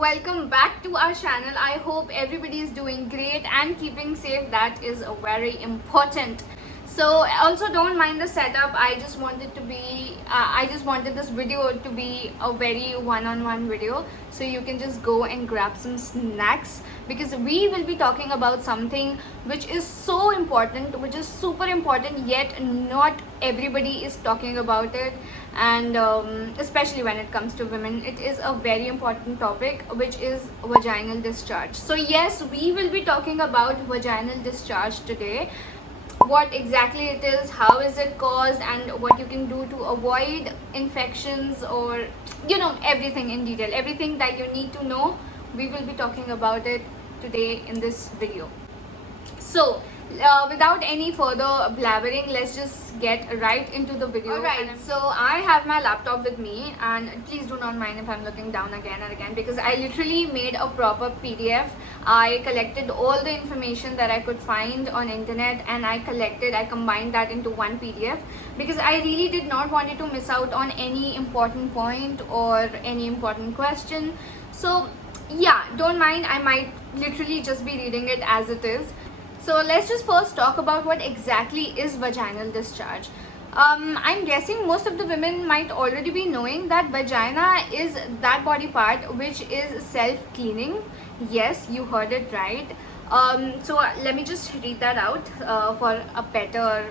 welcome back to our channel. I hope everybody is doing great and keeping safe. That is very important. So also don't mind the setup. I just wanted this video to be a very one-on-one video, so you can just go and grab some snacks, because we will be talking about something which is so important, which is super important, yet not everybody is talking about it. And especially when it comes to women, it is a very important topic, which is vaginal discharge. So yes, we will be talking about vaginal discharge today, what exactly it is, how is it caused, and what you can do to avoid infections, or everything in detail, everything that you need to know. We will be talking about it today in this video. So without any further blabbering, let's just get right into the video. Alright, so I have my laptop with me, and please do not mind if I'm looking down again and again, because I literally made a proper PDF. I collected all the information that I could find on internet, and I combined that into one PDF, because I really did not want you to miss out on any important point or any important question. So yeah, don't mind, I might literally just be reading it as it is. So let's just first talk about what exactly is vaginal discharge. I'm guessing most of the women might already be knowing that vagina is that body part which is self-cleaning. Yes, you heard it right. So let me just read that out for a better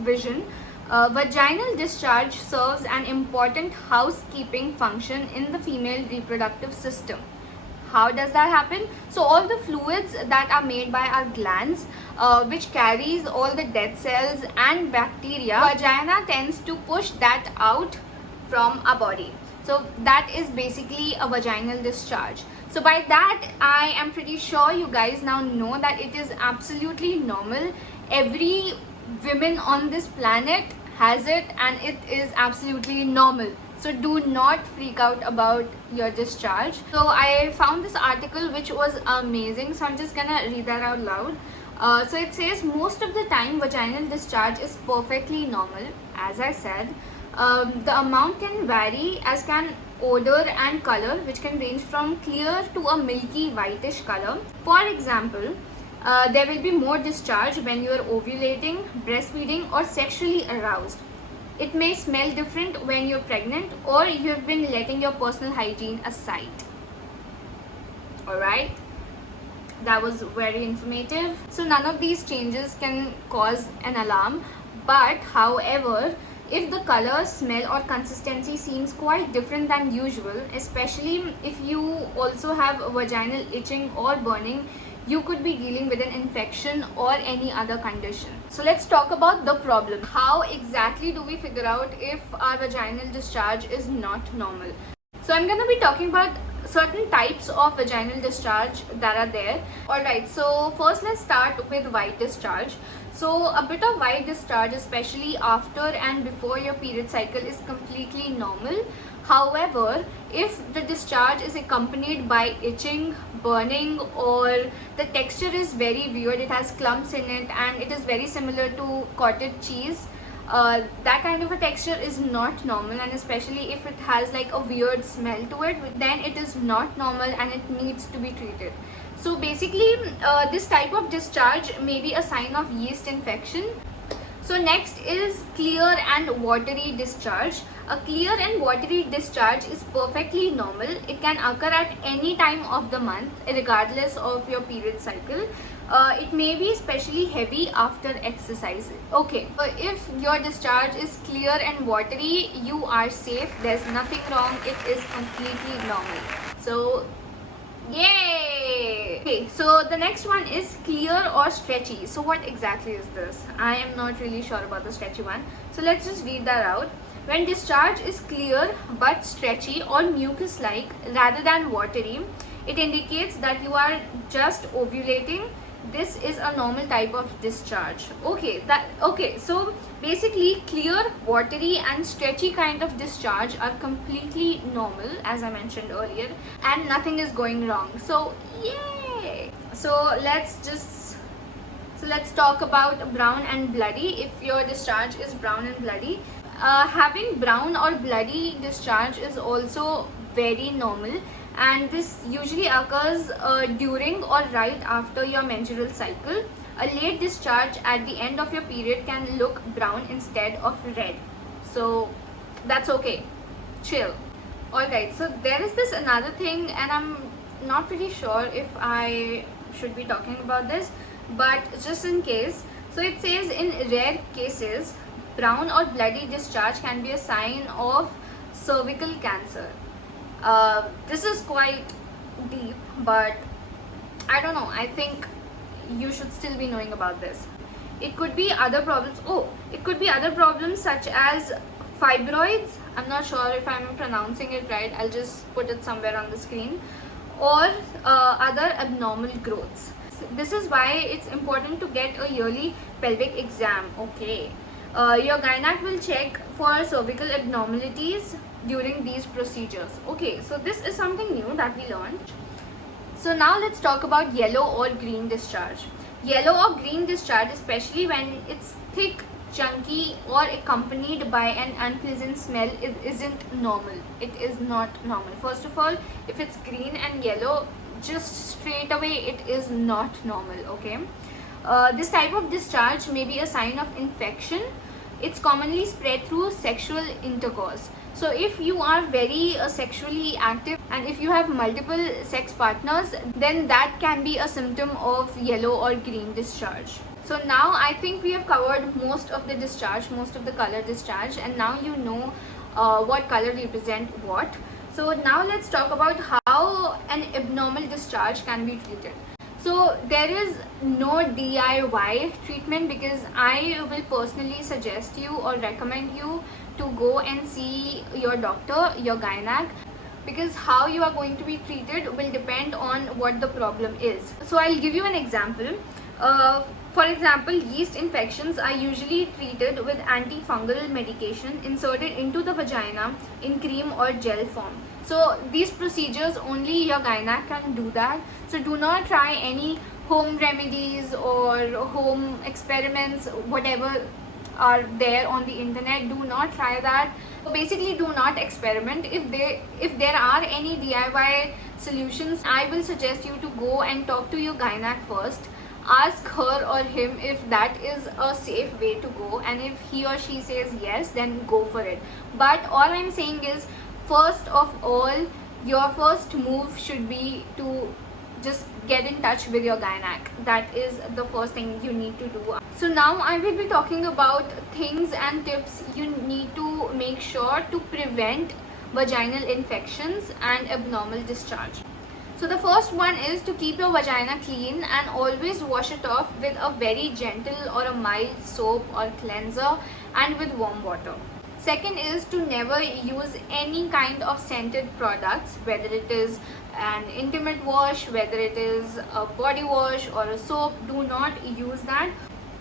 vision. Vaginal discharge serves an important housekeeping function in the female reproductive system. How does that happen? So all the fluids that are made by our glands, which carries all the dead cells and bacteria, vagina tends to push that out from our body. So that is basically a vaginal discharge. So by that, I am pretty sure you guys now know that it is absolutely normal. Every woman on this planet has it, and it is absolutely normal. So do not freak out about your discharge. So I found this article which was amazing, so I'm just gonna read that out loud. So it says, most of the time vaginal discharge is perfectly normal. As I said, the amount can vary, as can odor and color, which can range from clear to a milky whitish color. For example, there will be more discharge when you are ovulating, breastfeeding, or sexually aroused. It may smell different when you're pregnant, or you have been letting your personal hygiene aside. Alright, that was very informative. So none of these changes can cause an alarm, but however, if the color, smell, or consistency seems quite different than usual, especially if you also have vaginal itching or burning, you could be dealing with an infection or any other condition. So let's talk about the problem. How exactly do we figure out if our vaginal discharge is not normal? So I'm going to be talking about certain types of vaginal discharge that are there. Alright, so first let's start with white discharge. So a bit of white discharge, especially after and before your period cycle, is completely normal. However, if the discharge is accompanied by itching, burning, or the texture is very weird, it has clumps in it, and it is very similar to cottage cheese, that kind of a texture is not normal. And especially if it has like a weird smell to it, then it is not normal and it needs to be treated. So basically, this type of discharge may be a sign of yeast infection. So next is clear and watery discharge. A clear and watery discharge is perfectly normal. It can occur at any time of the month, regardless of your period cycle. It may be especially heavy after exercise. Okay, so if your discharge is clear and watery, you are safe. There's nothing wrong. It is completely normal. So yay! Okay, so the next one is clear or stretchy. So what exactly is this? I am not really sure about the stretchy one. So let's just read that out. When discharge is clear but stretchy or mucus-like rather than watery, it indicates that you are just ovulating. This is a normal type of discharge. Okay, so basically clear, watery, and stretchy kind of discharge are completely normal, as I mentioned earlier, and nothing is going wrong. So yay! So let's talk about brown and bloody. If your discharge is brown and bloody, having brown or bloody discharge is also very normal, and this usually occurs during or right after your menstrual cycle. A late discharge at the end of your period can look brown instead of red, so that's okay, chill. Alright, so there is this another thing, and I'm not pretty sure if I should be talking about this, but just in case. So it says, in rare cases, brown or bloody discharge can be a sign of cervical cancer. This is quite deep, but I don't know, I think you should still be knowing about this. It could be other problems. It could be other problems such as fibroids. I'm not sure if I'm pronouncing it right. I'll just put it somewhere on the screen. Or other abnormal growths. This is why it's important to get a yearly pelvic exam. Okay. Your gynac will check for cervical abnormalities during these procedures. Okay, so this is something new that we learned. So now let's talk about yellow or green discharge. Yellow or green discharge, especially when it's thick, chunky, or accompanied by an unpleasant smell, it isn't normal. It is not normal. First of all, if it's green and yellow, just straight away it is not normal, okay? This type of discharge may be a sign of infection. It's commonly spread through sexual intercourse. So if you are very sexually active and if you have multiple sex partners, then that can be a symptom of yellow or green discharge. So now I think we have covered most of the discharge, most of the color discharge, and now you know what color represent what. So now let's talk about how an abnormal discharge can be treated. So there is no DIY treatment, because I will personally suggest you or recommend you to go and see your doctor, your gynac, because how you are going to be treated will depend on what the problem is. So I'll give you an example. For example, yeast infections are usually treated with antifungal medication inserted into the vagina in cream or gel form. So these procedures, only your gynac can do that. So do not try any home remedies or home experiments, whatever are there on the internet. Do not try that. So basically, do not experiment. If there are any DIY solutions, I will suggest you to go and talk to your gynac first. Ask her or him if that is a safe way to go, and if he or she says yes, then go for it. But all I'm saying is, first of all, your first move should be to just get in touch with your gynac. That is the first thing you need to do. So now I will be talking about things and tips you need to make sure to prevent vaginal infections and abnormal discharge. So the first one is to keep your vagina clean and always wash it off with a very gentle or a mild soap or cleanser and with warm water. Second is to never use any kind of scented products, whether it is an intimate wash, whether it is a body wash or a soap. Do not use that.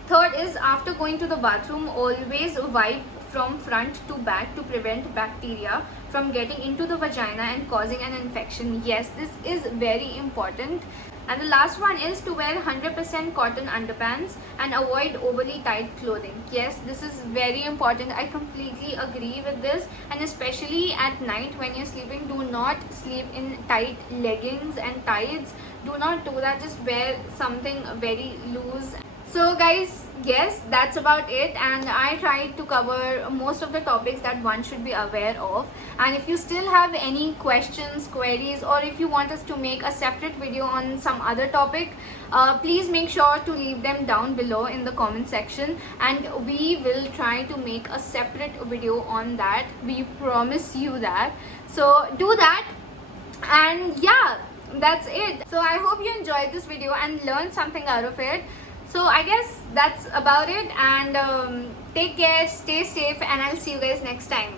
Third is, after going to the bathroom, always wipe from front to back to prevent bacteria from getting into the vagina and causing an infection. Yes, this is very important. And the last one is to wear 100% cotton underpants and avoid overly tight clothing. Yes, this is very important. I completely agree with this. And especially at night when you're sleeping, do not sleep in tight leggings and tights. Do not do that. Just wear something very loose. So guys, yes, that's about it, and I tried to cover most of the topics that one should be aware of. And if you still have any questions, queries, or if you want us to make a separate video on some other topic, please make sure to leave them down below in the comment section, and we will try to make a separate video on that. We promise you that. So do that, and yeah, that's it. So I hope you enjoyed this video and learned something out of it. So I guess that's about it, and take care, stay safe, and I'll see you guys next time.